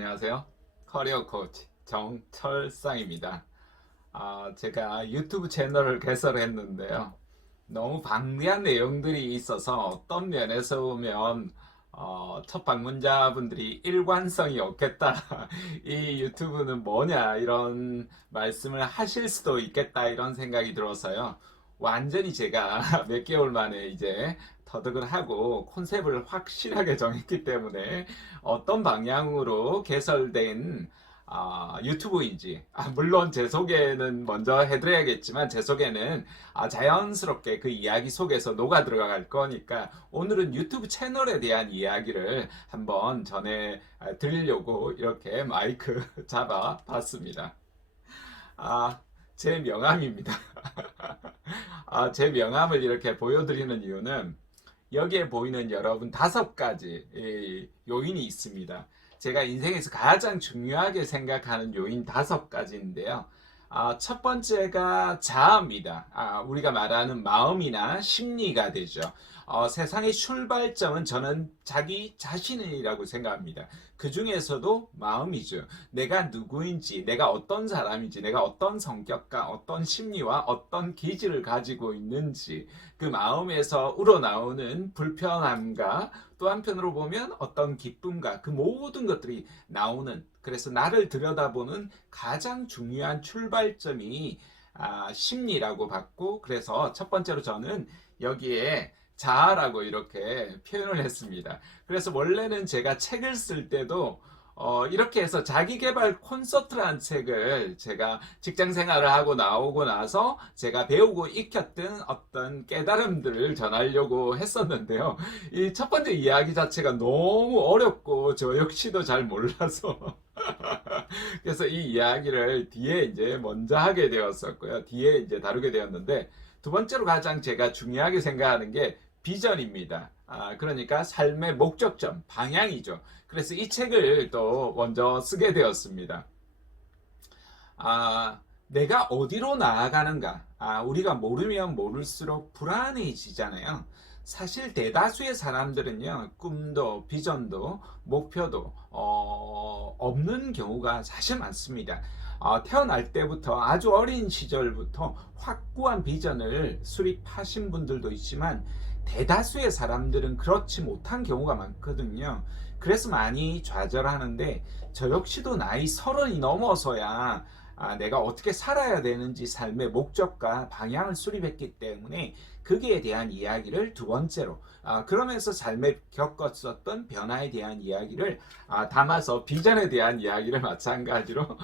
안녕하세요. 커리어 코치 정철상입니다. 제가 유튜브 채널을 개설했는데요. 너무 방대한 내용들이 있어서 어떤 면에서 보면 첫 방문자분들이 일관성이 없겠다. 이 유튜브는 뭐냐 이런 말씀을 하실 수도 있겠다 이런 생각이 들어서요. 완전히 제가 몇 개월 만에 이제 터득을 하고 컨셉을 확실하게 정했기 때문에 어떤 방향으로 개설된 유튜브인지 물론 제 소개는 먼저 해드려야겠지만 제 소개는 자연스럽게 그 이야기 속에서 녹아 들어갈 거니까 오늘은 유튜브 채널에 대한 이야기를 한번 전해 드리려고 이렇게 마이크 잡아 봤습니다. 제 명함입니다. 제 명함을 이렇게 보여드리는 이유는 여기에 보이는 여러분 5가지 요인이 있습니다. 제가 인생에서 가장 중요하게 생각하는 요인 5가지인데요. 첫 번째가 자아입니다. 우리가 말하는 마음이나 심리가 되죠. 세상의 출발점은 저는 자기 자신이라고 생각합니다. 그 중에서도 마음이죠. 내가 누구인지, 내가 어떤 사람인지, 내가 어떤 성격과 어떤 심리와 어떤 기질을 가지고 있는지, 그 마음에서 우러나오는 불편함과 또 한편으로 보면 어떤 기쁨과 그 모든 것들이 나오는, 그래서 나를 들여다보는 가장 중요한 출발점이 심리라고 봤고, 그래서 첫 번째로 저는 여기에 자아라고 이렇게 표현을 했습니다. 그래서 원래는 제가 책을 쓸 때도 이렇게 해서 자기계발 콘서트라는 책을 제가 직장 생활을 하고 나오고 나서 제가 배우고 익혔던 어떤 깨달음들을 전하려고 했었는데요. 이 첫 번째 이야기 자체가 너무 어렵고 저 역시도 잘 몰라서 그래서 이 이야기를 뒤에 이제 먼저 하게 되었었고요. 뒤에 이제 다루게 되었는데 두 번째로 가장 제가 중요하게 생각하는 게 비전입니다. 그러니까 삶의 목적점, 방향이죠. 그래서 이 책을 또 먼저 쓰게 되었습니다. 내가 어디로 나아가는가? 우리가 모르면 모를수록 불안해지잖아요. 사실 대다수의 사람들은요, 꿈도, 비전도, 목표도, 없는 경우가 사실 많습니다. 태어날 때부터 아주 어린 시절부터 확고한 비전을 수립하신 분들도 있지만, 대다수의 사람들은 그렇지 못한 경우가 많거든요. 그래서 많이 좌절하는데, 저 역시도 나이 30이 넘어서야 내가 어떻게 살아야 되는지 삶의 목적과 방향을 수립했기 때문에 거기에 대한 이야기를 두 번째로 그러면서 삶에 겪었었던 변화에 대한 이야기를 담아서 비전에 대한 이야기를 마찬가지로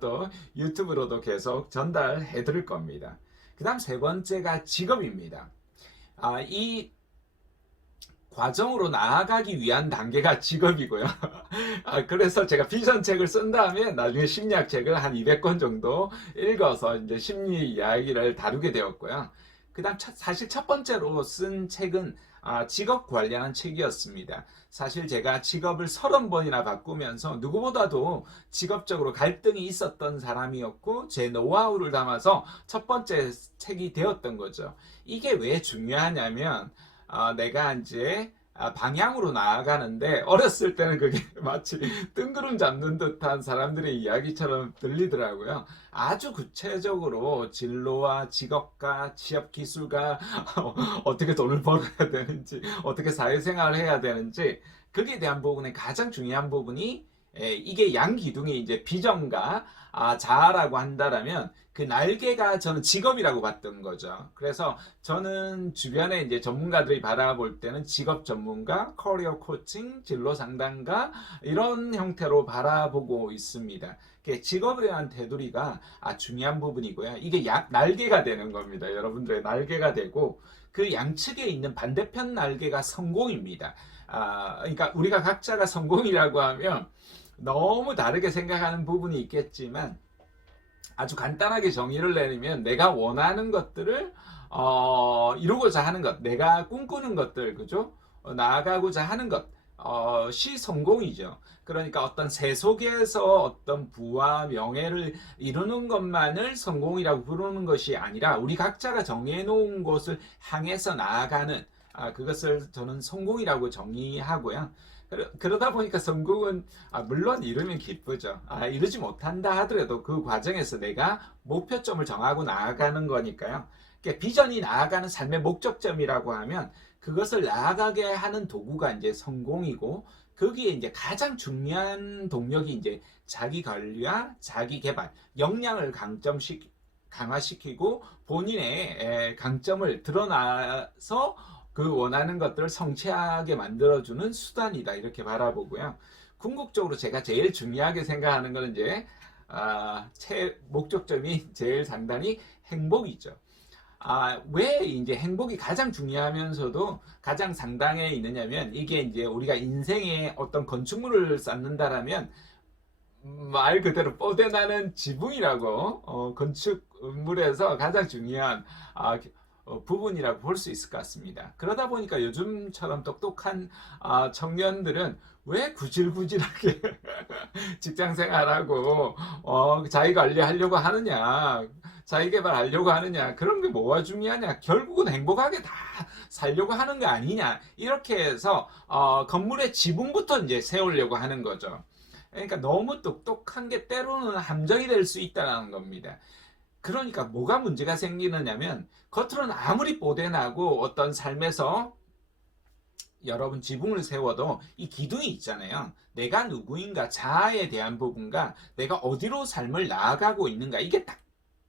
또 유튜브로도 계속 전달해 드릴 겁니다. 그 다음 세 번째가 직업입니다. 이 과정으로 나아가기 위한 단계가 직업이고요. 그래서 제가 비전 책을 쓴 다음에 나중에 심리학 책을 한 200권 정도 읽어서 이제 심리 이야기를 다루게 되었고요. 그다음 사실 첫 번째로 쓴 책은 직업 관련한 책이었습니다. 사실 제가 직업을 30번이나 바꾸면서 누구보다도 직업적으로 갈등이 있었던 사람이었고 제 노하우를 담아서 첫 번째 책이 되었던 거죠. 이게 왜 중요하냐면 내가 이제 방향으로 나아가는데 어렸을 때는 그게 마치 뜬구름 잡는 듯한 사람들의 이야기처럼 들리더라고요. 아주 구체적으로 진로와 직업과 취업 기술과 어떻게 돈을 벌어야 되는지 어떻게 사회생활을 해야 되는지 거기에 대한 부분에 가장 중요한 부분이 이게 양기둥이 이제 비전과 자아라고 한다라면 그 날개가 저는 직업이라고 봤던 거죠. 그래서 저는 주변에 이제 전문가들이 바라볼 때는 직업 전문가, 커리어 코칭, 진로 상담가 이런 형태로 바라보고 있습니다. 직업에 대한 테두리가 중요한 부분이고요. 이게 날개가 되는 겁니다. 여러분들의 날개가 되고 그 양측에 있는 반대편 날개가 성공입니다. 그러니까 우리가 각자가 성공이라고 하면 너무 다르게 생각하는 부분이 있겠지만 아주 간단하게 정의를 내리면 내가 원하는 것들을 이루고자 하는 것, 내가 꿈꾸는 것들, 그죠? 나아가고자 하는 것, 시 성공이죠. 그러니까 어떤 세속에서 어떤 부와 명예를 이루는 것만을 성공이라고 부르는 것이 아니라 우리 각자가 정해놓은 곳을 향해서 나아가는 그것을 저는 성공이라고 정의하고요. 그러다 보니까 성공은 물론 이루면 기쁘죠. 이루지 못한다 하더라도 그 과정에서 내가 목표점을 정하고 나아가는 거니까요. 그러니까 비전이 나아가는 삶의 목적점이라고 하면 그것을 나아가게 하는 도구가 이제 성공이고, 거기에 이제 가장 중요한 동력이 이제 자기 관리와 자기 개발, 역량을 강화시키고 본인의 강점을 드러나서 그 원하는 것들을 성취하게 만들어주는 수단이다, 이렇게 바라보고요. 궁극적으로 제가 제일 중요하게 생각하는 것은 이제 목적점이 제일 상단이 행복이죠. 왜 이제 행복이 가장 중요하면서도 가장 상당에 있느냐면, 이게 이제 우리가 인생의 어떤 건축물을 쌓는다라면 말 그대로 뻗어나는 지붕이라고, 건축물에서 가장 중요한 부분이라고 볼 수 있을 것 같습니다. 그러다 보니까 요즘처럼 똑똑한 청년들은 왜 구질구질하게 직장 생활하고 자기 관리하려고 하느냐, 자기 개발하려고 하느냐, 그런 게 뭐가 중요하냐, 결국은 행복하게 다 살려고 하는 거 아니냐, 이렇게 해서 건물의 지붕부터 이제 세우려고 하는 거죠. 그러니까 너무 똑똑한 게 때로는 함정이 될 수 있다는 겁니다. 그러니까 뭐가 문제가 생기느냐면, 겉으로는 아무리 뽀대나고 어떤 삶에서 여러분 지붕을 세워도 이 기둥이 있잖아요. 내가 누구인가, 자아에 대한 부분과 내가 어디로 삶을 나아가고 있는가, 이게 딱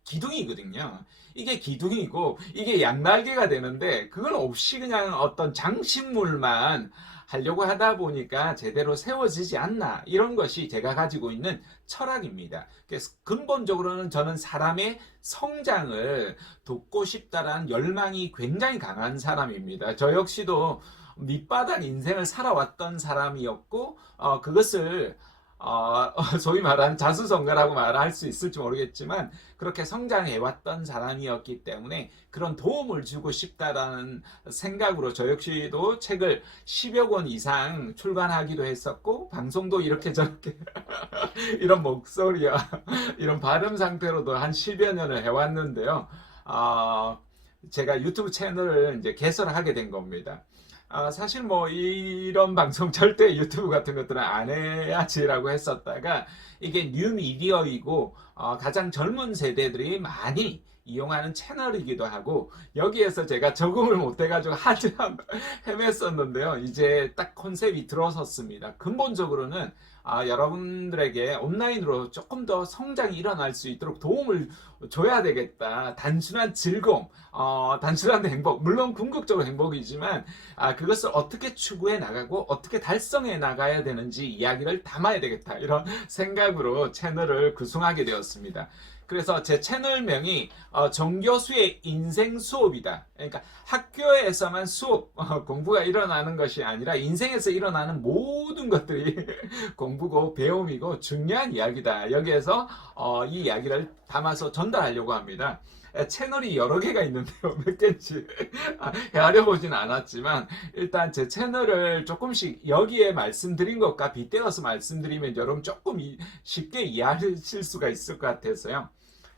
기둥이거든요. 이게 기둥이고 이게 양날개가 되는데, 그걸 없이 그냥 어떤 장식물만 하려고 하다 보니까 제대로 세워지지 않나, 이런 것이 제가 가지고 있는 철학입니다. 그래서 근본적으로는 저는 사람의 성장을 돕고 싶다라는 열망이 굉장히 강한 사람입니다. 저 역시도 밑바닥 인생을 살아왔던 사람이었고, 그것을 소위 말하는 자수성가라고 말할 수 있을지 모르겠지만 그렇게 성장해왔던 사람이었기 때문에 그런 도움을 주고 싶다라는 생각으로 저 역시도 책을 10여 권 이상 출간하기도 했었고, 방송도 이렇게 저렇게 이런 목소리와 이런 발음 상태로도 한 10여 년을 해왔는데요. 제가 유튜브 채널을 이제 개설하게 된 겁니다. 사실 뭐 이런 방송 절대 유튜브 같은 것들은 안 해야지라고 했었다가, 이게 뉴미디어이고 가장 젊은 세대들이 많이 이용하는 채널이기도 하고, 여기에서 제가 적응을 못해가지고 한참 헤맸었는데요. 이제 딱 컨셉이 들어섰습니다. 근본적으로는 여러분들에게 온라인으로 조금 더 성장이 일어날 수 있도록 도움을 줘야 되겠다. 단순한 즐거움, 단순한 행복, 물론 궁극적으로 행복이지만 그것을 어떻게 추구해 나가고 어떻게 달성해 나가야 되는지 이야기를 담아야 되겠다, 이런 생각으로 채널을 구성하게 되었습니다. 그래서 제 채널명이 정교수의 인생 수업이다. 그러니까 학교에서만 수업, 공부가 일어나는 것이 아니라 인생에서 일어나는 모든 것들이 공부고 배움이고 중요한 이야기다. 여기에서 이 이야기를 담아서 전달하려고 합니다. 채널이 여러 개가 있는데요. 몇 개인지 헤아려보지는 않았지만, 일단 제 채널을 조금씩 여기에 말씀드린 것과 빗대어서 말씀드리면 여러분 조금 쉽게 이해하실 수가 있을 것 같아서요.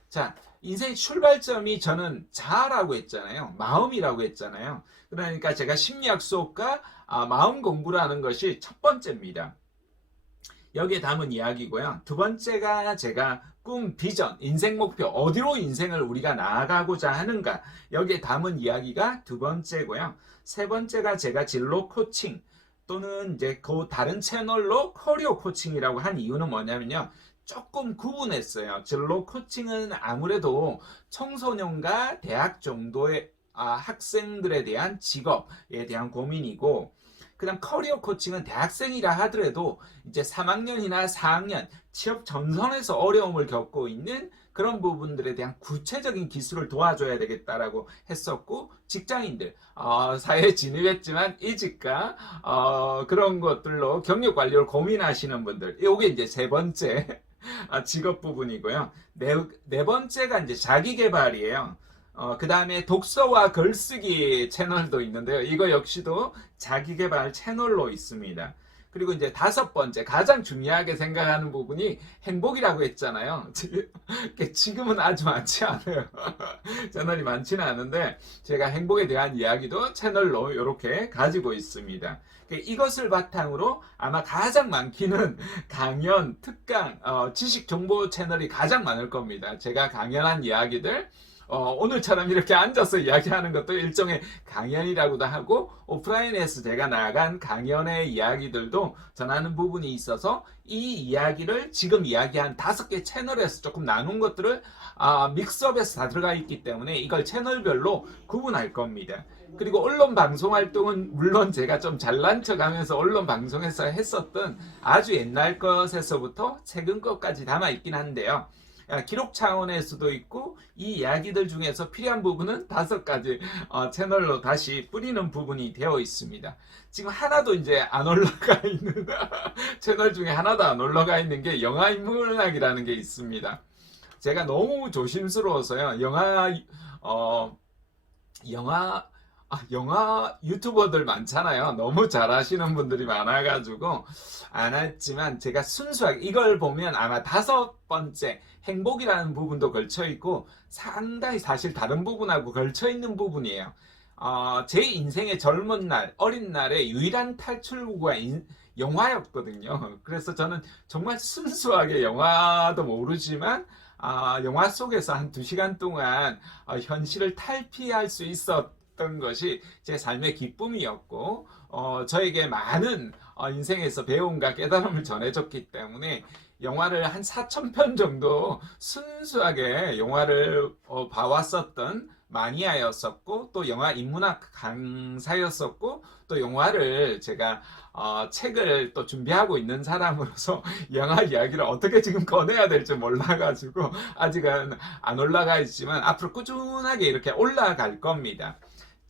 자, 인생의 출발점이 저는 자아라고 했잖아요. 마음이라고 했잖아요. 그러니까 제가 심리학 수업과 마음 공부라는 것이 첫 번째입니다. 여기에 담은 이야기고요. 두 번째가 제가 꿈, 비전, 인생 목표, 어디로 인생을 우리가 나아가고자 하는가, 여기에 담은 이야기가 두 번째고요. 세 번째가 제가 진로 코칭 또는 이제 그 다른 채널로 커리어 코칭이라고 한 이유는 뭐냐면요, 조금 구분했어요. 진로 코칭은 아무래도 청소년과 대학 정도의 학생들에 대한 직업에 대한 고민이고, 그다음 커리어 코칭은 대학생이라 하더라도 이제 3학년이나 4학년 취업 전선에서 어려움을 겪고 있는 그런 부분들에 대한 구체적인 기술을 도와줘야 되겠다라고 했었고, 직장인들 사회에 진입했지만 이직과 그런 것들로 경력 관리를 고민하시는 분들, 이게 이제 세 번째 직업 부분이고요. 네 번째가 이제 자기 개발이에요. 그 다음에 독서와 글쓰기 채널도 있는데요. 이거 역시도 자기개발 채널로 있습니다. 그리고 이제 다섯 번째 가장 중요하게 생각하는 부분이 행복이라고 했잖아요. 지금은 아주 많지 않아요. 채널이 많지는 않은데 제가 행복에 대한 이야기도 채널로 이렇게 가지고 있습니다. 이것을 바탕으로 아마 가장 많기는 강연, 특강, 지식 정보 채널이 가장 많을 겁니다. 제가 강연한 이야기들 오늘처럼 이렇게 앉아서 이야기하는 것도 일종의 강연이라고도 하고, 오프라인에서 제가 나간 강연의 이야기들도 전하는 부분이 있어서 이 이야기를 지금 이야기한 5개 채널에서 조금 나눈 것들을 믹스업해서 다 들어가 있기 때문에 이걸 채널별로 구분할 겁니다. 그리고 언론 방송 활동은 물론 제가 좀 잘난 척 하면서 언론 방송에서 했었던 아주 옛날 것에서부터 최근 것까지 담아 있긴 한데요. 기록 차원에서도 있고 이 이야기들 중에서 필요한 부분은 5가지 채널로 다시 뿌리는 부분이 되어 있습니다. 지금 하나도 이제 안 올라가 있는 채널 중에 하나도 안 올라가 있는 게 영화 인문학이라는 게 있습니다. 제가 너무 조심스러워서요. 영화 유튜버들 많잖아요. 너무 잘하시는 분들이 많아가지고 안 했지만 제가 순수하게 이걸 보면 아마 5번째 행복이라는 부분도 걸쳐있고 상당히 사실 다른 부분하고 걸쳐있는 부분이에요. 제 인생의 젊은 날, 어린 날의 유일한 탈출구가 영화였거든요. 그래서 저는 정말 순수하게 영화도 모르지만 영화 속에서 한 2시간 동안 현실을 탈피할 수 있었던 것이 제 삶의 기쁨이었고 저에게 많은 인생에서 배움과 깨달음을 전해줬기 때문에 영화를 한 4,000편 정도 순수하게 영화를 봐왔었던 마니아였었고, 또 영화 인문학 강사였었고, 또 영화를 제가 책을 또 준비하고 있는 사람으로서 영화 이야기를 어떻게 지금 꺼내야 될지 몰라가지고 아직은 안 올라가 있지만 앞으로 꾸준하게 이렇게 올라갈 겁니다.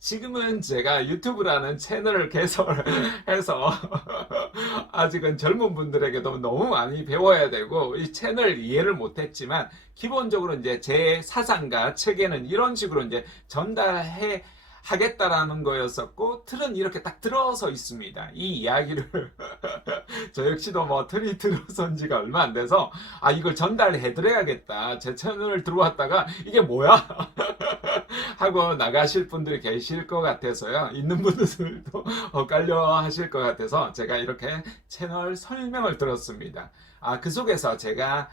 지금은 제가 유튜브라는 채널을 개설해서 아직은 젊은 분들에게도 너무 많이 배워야 되고 이 채널 이해를 못했지만 기본적으로 이제 제 사상과 체계는 이런 식으로 이제 전달해 하겠다라는 거였었고, 틀은 이렇게 딱 들어서 있습니다. 이 이야기를 저 역시도 뭐 틀이 들어선 지가 얼마 안 돼서 이걸 전달해 드려야겠다. 제 채널을 들어왔다가 이게 뭐야? 하고 나가실 분들이 계실 것 같아서요. 있는 분들도 엇갈려 하실 것 같아서 제가 이렇게 채널 설명을 들었습니다. 그 속에서 제가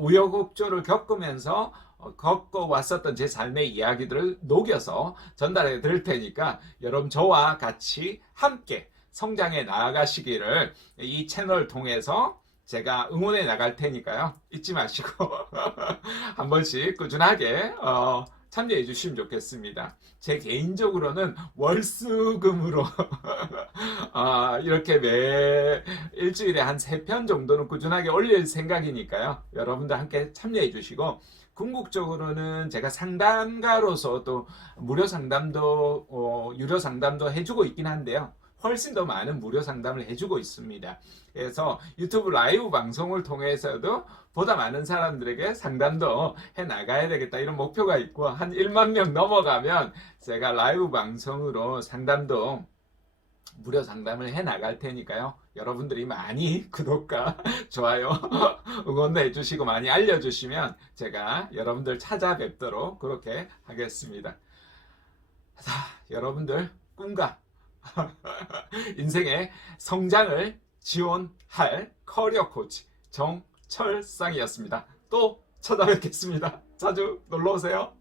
우여곡절을 겪으면서 겪어왔었던 제 삶의 이야기들을 녹여서 전달해 드릴 테니까 여러분 저와 같이 함께 성장해 나아가시기를 이 채널 통해서 제가 응원해 나갈 테니까요. 잊지 마시고 한 번씩 꾸준하게 참여해 주시면 좋겠습니다. 제 개인적으로는 월수금으로 이렇게 매 일주일에 한 3편 정도는 꾸준하게 올릴 생각이니까요. 여러분들 함께 참여해 주시고, 궁극적으로는 제가 상담가로서 또 무료 상담도 유료 상담도 해주고 있긴 한데요. 훨씬 더 많은 무료 상담을 해주고 있습니다. 그래서 유튜브 라이브 방송을 통해서도 보다 많은 사람들에게 상담도 해 나가야 되겠다 이런 목표가 있고, 한 1만 명 넘어가면 제가 라이브 방송으로 상담도 무료 상담을 해 나갈 테니까요. 여러분들이 많이 구독과 좋아요 응원도 해주시고 많이 알려주시면 제가 여러분들 찾아뵙도록 그렇게 하겠습니다. 자, 여러분들 꿈과 인생의 성장을 지원할 커리어 코치 정철상이었습니다. 또 찾아뵙겠습니다. 자주 놀러오세요.